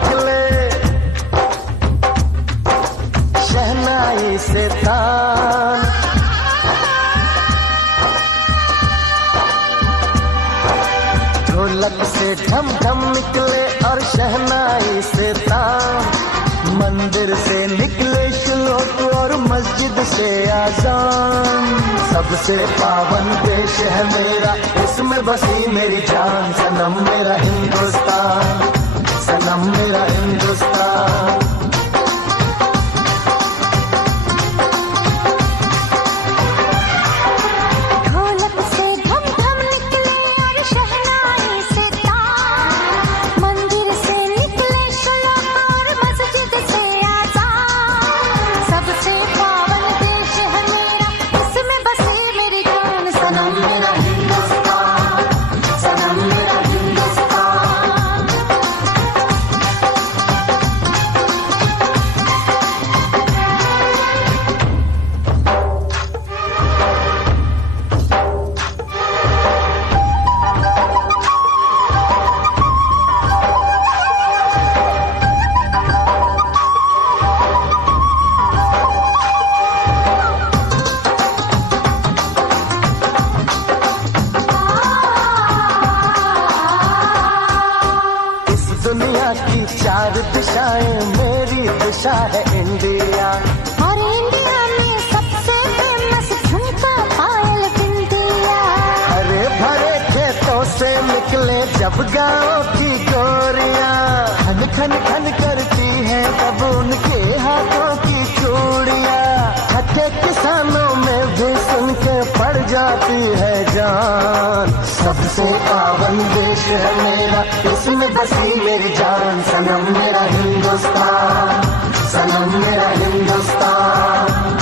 निकले शहनाई से तान, ढोलक से ढम ढम निकले और शहनाई से तान, मंदिर से निकले श्लोक और मस्जिद से आजान। सबसे पावन देश है मेरा, इसमें बसी मेरी जान। सनम मेरा हिंदुस्तान, सनम मेरा हिंदुस्तान। दुनिया की चार दिशाएं मेरी दिशा है इंडिया, और इंडिया में सबसे फेमस झुमका पायल बिंदिया। हरे भरे खेतों से निकले जब गाँव की गोरियां, खन खन खन करती हैं तब उनके हाथों की चूड़ियां। थके किसानों में भी सुन के पड़ जाती है जान। सबसे पावन देश है मेरा, इसमें बसी मेरी जान। सनम मेरा हिंदुस्तान, सनम मेरा हिंदुस्तान।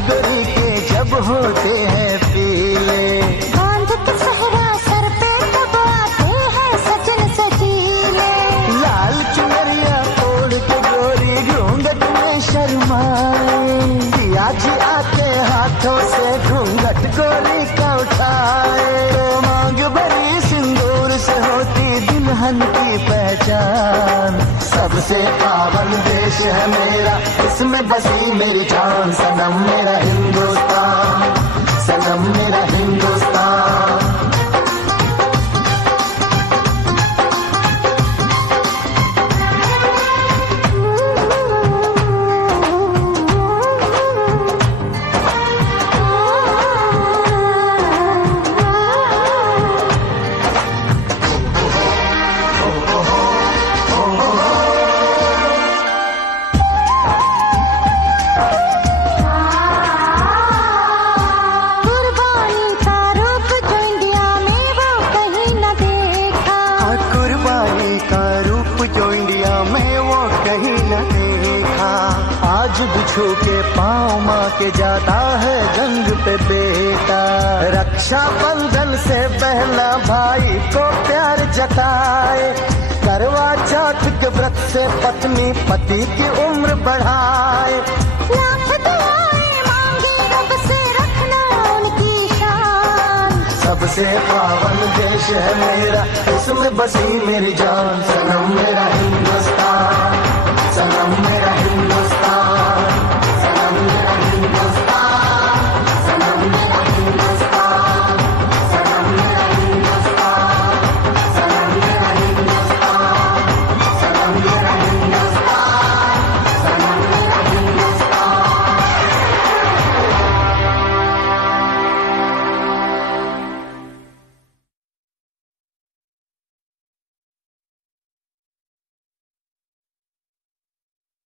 गोरी के जब होते हैं पीले, बांध के सहरा सर पे तब आते हैं सजन सजीले। लाल चुनरिया ओढ़ के गोरी घूंघट में शर्माए, आज आके हाथों से घूंघट गोरी का उठाए। मांग भरी सिंदूर से होती दुल्हन की पहचान। सबसे पावन देश है मेरा, इसमें बसी मेरी जान। सनम मेरा हिंदुस्तान, सनम मेरा हिंदुस्तान। छू के पाँव माँ के जाता है जंग पे बेटा। रक्षा बंधन से बहना भाई को प्यार जताए, करवा चौथ के व्रत से पत्नी पति की उम्र बढ़ाए। लाख दुआएं मांगे रब से रखना उनकी शान। सबसे पावन देश है मेरा, इसमें बसी मेरी जान। सनम मेरा हिंदुस्तान, सनम मेरा हिंदुस्तान।